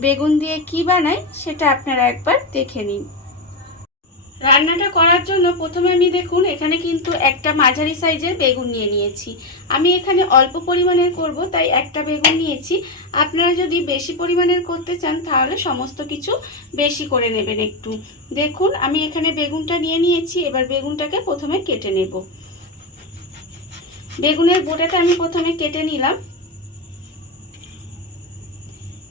বেগুন দিয়ে কি বানাই সেটা আপনারা একবার দেখে নিন। রান্নাটা করার জন্য প্রথমে আমি দেখুন, এখানে কিন্তু একটা মাঝারি সাইজের বেগুন নিয়ে নিয়েছি। আমি এখানে অল্প পরিমাণের করব, তাই একটা বেগুন নিয়েছি। আপনারা যদি বেশি পরিমাণের করতে চান, তাহলে সমস্ত কিছু বেশি করে নেবেন একটু। দেখুন, আমি এখানে বেগুনটা নিয়ে নিয়েছি, এবার বেগুনটাকে প্রথমে কেটে নেব। বেগুনের বোটাটা আমি প্রথমে কেটে নিলাম।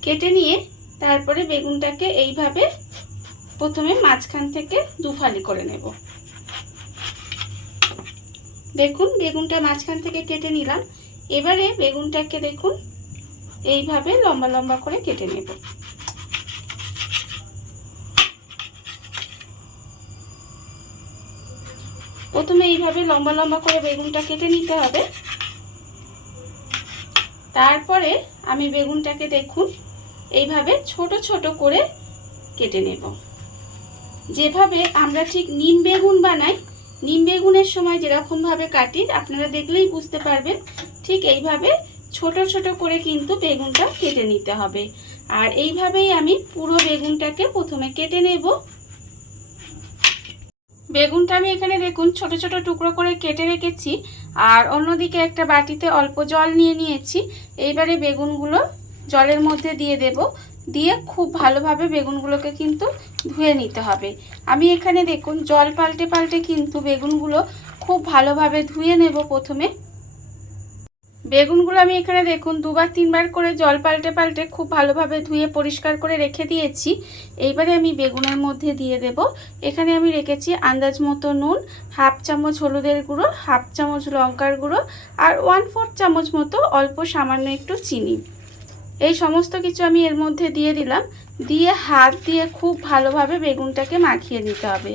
কেটে নিয়ে তারপরে বেগুনটাকে এইভাবে প্রথমে মাঝখান থেকে দুফালি করে নেব। দেখুন, বেগুনটা মাঝখান থেকে কেটে নিলাম। এবারে বেগুনটাকে দেখুন, এইভাবে লম্বা লম্বা করে কেটে নেব। প্রথমে এইভাবে লম্বা লম্বা করে বেগুনটা কেটে নিতে হবে। তারপরে আমি বেগুনটাকে দেখুন এইভাবে ছোট ছোট করে কেটে নেব। যেভাবে আমরা ঠিক নিম বেগুন বানাই, নিম বেগুনের সময় যেরকমভাবে কাটি, আপনারা দেখলেই বুঝতে পারবেন ঠিক এইভাবে ছোট ছোট করে কিন্তু বেগুনটা কেটে নিতে হবে। আর এইভাবেই আমি পুরো বেগুনটাকে প্রথমে কেটে নেব। বেগুনটা আমি এখানে দেখুন ছোট ছোট টুকরো করে কেটে রেখেছি। আর অন্যদিকে একটা বাটিতে অল্প জল নিয়ে নিয়েছি। এইবারে বেগুনগুলো জলের মধ্যে দিয়ে দেব। দিয়ে খুব ভালোভাবে বেগুনগুলোকে কিন্তু ধুয়ে নিতে হবে। আমি এখানে দেখুন, জল পাল্টে পাল্টে কিন্তু বেগুনগুলো খুব ভালোভাবে ধুয়ে নেব প্রথমে। বেগুনগুলো আমি এখানে দেখুন, দুবার তিনবার করে জল পাল্টে পাল্টে খুব ভালোভাবে ধুয়ে পরিষ্কার করে রেখে দিয়েছি। এইবারে আমি বেগুনের মধ্যে দিয়ে দেব। এখানে আমি রেখেছি আন্দাজ মতো নুন, হাফ চামচ হলুদের গুঁড়ো, হাফ চামচ লঙ্কার গুঁড়ো, আর ওয়ান ফোর্থ চামচ মতো অল্প সামান্য একটু চিনি। এই সমস্ত কিছু আমি এর মধ্যে দিয়ে দিলাম। দিয়ে হাত দিয়ে খুব ভালোভাবে বেগুনটাকে মাখিয়ে নিতে হবে।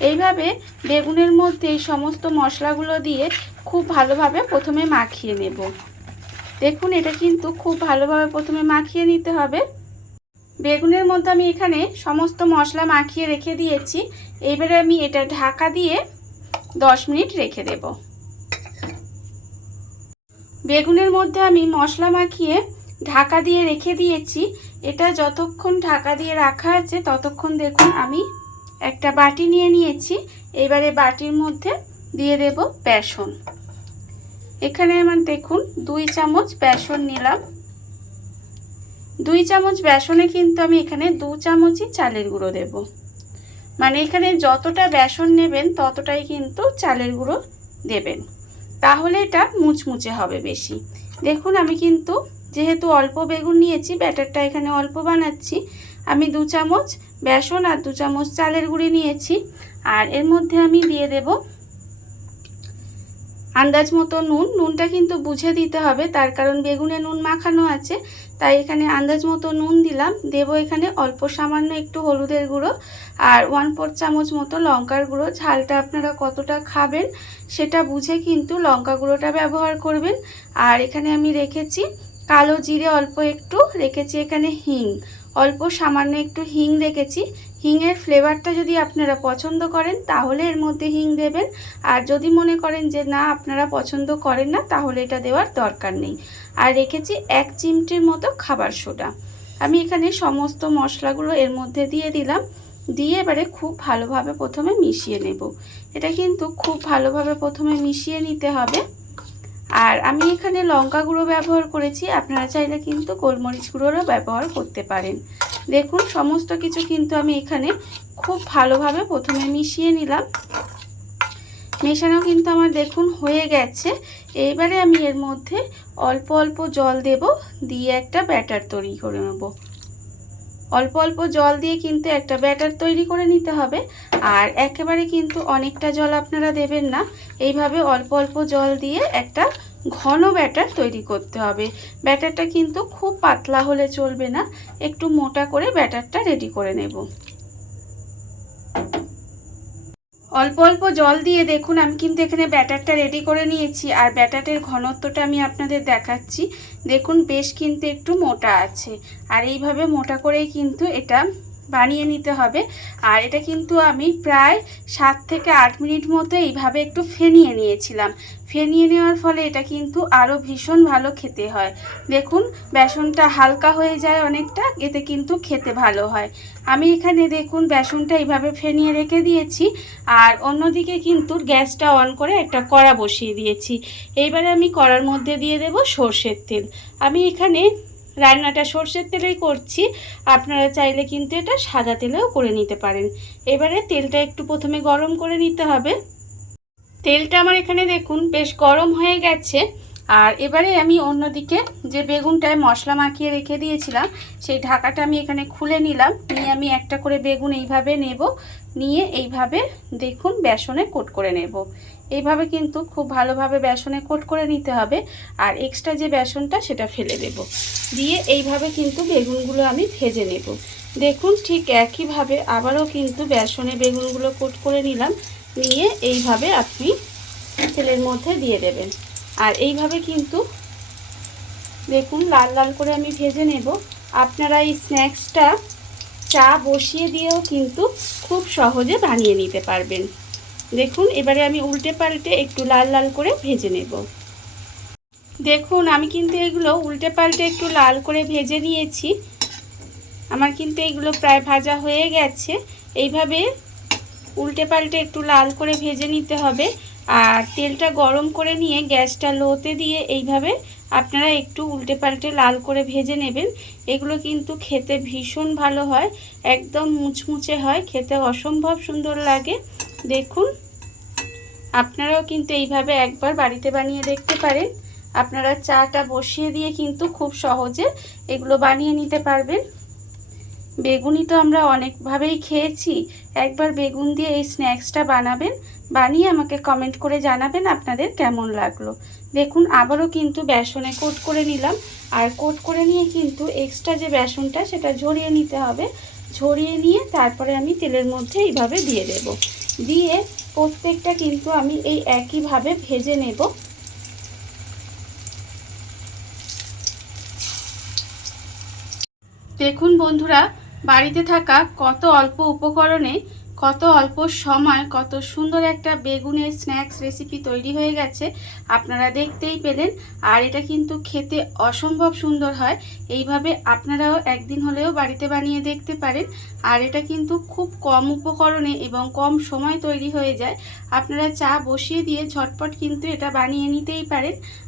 এইভাবে বেগুনের মধ্যে এই সমস্ত মশলাগুলো দিয়ে খুব ভালোভাবে প্রথমে মাখিয়ে নেব। দেখুন, এটা কিন্তু খুব ভালোভাবে প্রথমে মাখিয়ে নিতে হবে। বেগুনের মধ্যে আমি এখানে সমস্ত মশলা মাখিয়ে রেখে দিয়েছি। এবারে আমি এটা ঢাকা দিয়ে দশ মিনিট রেখে দেব। বেগুনের মধ্যে আমি মশলা মাখিয়ে ঢাকা দিয়ে রেখে দিয়েছি। এটা যতক্ষণ ঢাকা দিয়ে রাখা আছে, ততক্ষণ দেখুন আমি একটা বাটি নিয়ে নিয়েছি। এবারে বাটির মধ্যে দিয়ে দেব বেসন। এখানে আমার দেখুন, দুই চামচ বেসন নিলাম। দুই চামচ বেসনে কিন্তু আমি এখানে দু চামচই চালের গুঁড়ো দেব। মানে এখানে যতটা বেসন নেবেন, ততটাই কিন্তু চালের গুঁড়ো দেবেন। তাহলে এটা মুচমুচে হবে বেশি। দেখুন আমি কিন্তু যেহেতু অল্প বেগুন নিয়েছি, ব্যাটারটা এখানে অল্প বানাচ্ছি। আমি দু চামচ বেসন আর দু চামচ চালের গুঁড়ি নিয়েছি। আর এর মধ্যে আমি দিয়ে দেব আন্দাজ মতো নুন। নুনটা কিন্তু বুঝে দিতে হবে, তার কারণ বেগুনে নুন মাখানো আছে, তাই এখানে আন্দাজ মতো নুন দিলাম। দেব এখানে অল্প সামান্য একটু হলুদের গুঁড়ো আর ওয়ান ফোর চামচ মতো লঙ্কার গুঁড়ো। ঝালটা আপনারা কতটা খাবেন সেটা বুঝে কিন্তু লঙ্কা গুঁড়োটা ব্যবহার করবেন। আর এখানে আমি রেখেছি কালো জিরে অল্প একটু রেখেছি এখানে হিং। অল্প সামান্য একটু হিং রেখেছি। হিংয়ের ফ্লেভারটা যদি আপনারা পছন্দ করেন, তাহলে এর মধ্যে হিং দেবেন। আর যদি মনে করেন যে না, আপনারা পছন্দ করেন না, তাহলে এটা দেওয়ার দরকার নেই। আর রেখেছি এক চিমটির মতো খাবার সোডা। আমি এখানে সমস্ত মশলাগুলো এর মধ্যে দিয়ে দিলাম। দিয়ে এবারে খুব ভালোভাবে প্রথমে মিশিয়ে নেব। এটা কিন্তু খুব ভালোভাবে প্রথমে মিশিয়ে নিতে হবে। আর আমি এখানে লঙ্কা গুঁড়ো ব্যবহার করেছি। আপনারা চাইলে কিন্তু গোলমরিচ গুঁড়োরও ব্যবহার করতে পারেন। দেখুন, সমস্ত কিছু কিন্তু আমি এখানে খুব ভালোভাবে প্রথমে মিশিয়ে নিলাম। মেশানো কিন্তু আমার দেখুন হয়ে গেছে। এইবারে আমি এর মধ্যে অল্প অল্প জল দেব, দিয়ে একটা ব্যাটার তৈরি করে নেব। অল্প অল্প জল দিয়ে কিন্তু একটা ব্যাটার তৈরি করে নিতে হবে। আর একেবারে কিন্তু অনেকটা জল আপনারা দেবেন না। এইভাবে অল্প অল্প জল দিয়ে একটা ঘন ব্যাটার তৈরি করতে হবে। ব্যাটারটা কিন্তু খুব পাতলা হলে চলবে না। একটু মোটা করে ব্যাটারটা রেডি করে নেব। অল্প অল্প জল দিয়ে দেখুন, আমি কিন্তু এখানে ব্যাটারটা রেডি করে নিয়েছি। আর ব্যাটারের ঘনত্বটা আমি আপনাদের দেখাচ্ছি। দেখুন, বেশ কিন্তু একটু মোটা আছে। আর এইভাবে মোটা করেই কিন্তু এটা বানিয়ে নিতে হবে। আর এটা কিন্তু আমি প্রায় সাত থেকে আট মিনিট মতো এইভাবে একটু ফেনিয়ে নিয়েছিলাম। ফেনিয়ে নেওয়ার ফলে এটা কিন্তু আরও ভীষণ ভালো খেতে হয়। দেখুন, বেসনটা হালকা হয়ে যায় অনেকটা, এতে কিন্তু খেতে ভালো হয়। আমি এখানে দেখুন, বেসনটা এইভাবে ফেনিয়ে রেখে দিয়েছি। আর অন্যদিকে কিন্তু গ্যাসটা অন করে একটা কড়া বসিয়ে দিয়েছি। এইবারে আমি কড়ার মধ্যে দিয়ে দেব সর্ষের তেল। আমি এখানে রান্নাটা সর্ষের তেলেই করছি। আপনারা চাইলে কিন্তু এটা সাদা তেলেও করে নিতে পারেন। এবারে তেলটা একটু প্রথমে গরম করে নিতে হবে। তেলটা আমার এখানে দেখুন, বেশ গরম হয়ে গেছে। আর এবারে আমি অন্যদিকে যে বেগুনটায় মশলা মাখিয়ে রেখে দিয়েছিলাম, সেই ঢাকাটা আমি এখানে খুলে নিলাম। নিয়ে আমি একটা করে বেগুন এইভাবে নেব। নিয়ে এইভাবে দেখুন, বেসনে কোট করে নেব। এইভাবে কিন্তু খুব ভালোভাবে বেসনে কোট করে নিতে হবে আর এক্সট্রা যে বেসনটা সেটা ফেলে দেব। দিয়ে এইভাবে কিন্তু বেগুনগুলো আমি ভেজে নেব। দেখুন ঠিক একইভাবে আবারও কিন্তু বেসনে বেগুনগুলো কোট করে নিলাম। নিয়ে এইভাবে আপনি তেলের মধ্যে দিয়ে দেবেন। আর এইভাবে কিন্তু দেখুন লাল লাল করে আমি ভেজে নেব। আপনারা এই স্ন্যাক্সটা চা বসিয়ে দিয়েও কিন্তু খুব সহজে বানিয়ে নিতে পারবেন। দেখুন, এবারে আমি উল্টে পাল্টে একটু লাল লাল করে ভেজে নেব। দেখুন, আমি কিন্তু এগুলো উল্টে পাল্টে একটু লাল করে ভেজে নিয়েছি। আমার কিন্তু এগুলো প্রায় ভাজা হয়ে গেছে। এইভাবে উল্টে পাল্টে একটু লাল করে ভেজে নিতে হবে। আর তেলটা গরম করে নিয়ে গ্যাসটা লোতে দিয়ে এইভাবে আপনারা একটু উল্টে পাল্টে লাল করে ভেজে নেবেন। এগুলো কিন্তু খেতে ভীষণ ভালো হয়, একদম মুচমুচে হয়, খেতে অসম্ভব সুন্দর লাগে। দেখুন, আপনারাও কিন্তু এইভাবে একবার বাড়িতে বানিয়ে দেখতে পারেন। আপনারা চাটা বসিয়ে দিয়ে কিন্তু খুব সহজে এগুলো বানিয়ে নিতে পারবেন। বেগুনি তো আমরা অনেকভাবেই খেয়েছি। একবার বেগুন দিয়ে এই স্ন্যাক্সটা বানাবেন। বানিয়ে আমাকে কমেন্ট করে জানাবেন আপনাদের কেমন লাগল। দেখুন, আবারও কিন্তু বেসনে কোট করে নিলাম। আর কোট করে নিয়ে কিন্তু এক্সট্রা যে বেসনটা, সেটা ঝরিয়ে নিতে হবে। ঝরিয়ে নিয়ে তারপরে আমি তেলের মধ্যে এইভাবে দিয়ে দেব। দিয়ে প্রত্যেকটা কিন্তু আমি এই একইভাবে ভেজে নেব। দেখুন বন্ধুরা, বাড়িতে থাকা কত অল্প উপকরণে কত অল্প সময়, কত সুন্দর একটা বেগুনের স্ন্যাক্স রেসিপি তৈরি হয়ে গেছে, আপনারা দেখতেই পেলেন। আর এটা কিন্তু খেতে অসম্ভব সুন্দর হয়। এইভাবে আপনারাও একদিন হলেও বাড়িতে বানিয়ে দেখতে পারেন। আর এটা কিন্তু খুব কম উপকরণে এবং কম সময় তৈরি হয়ে যায়। আপনারা চা বসিয়ে দিয়ে ঝটপট কিন্তু এটা বানিয়ে নিতেই পারেন।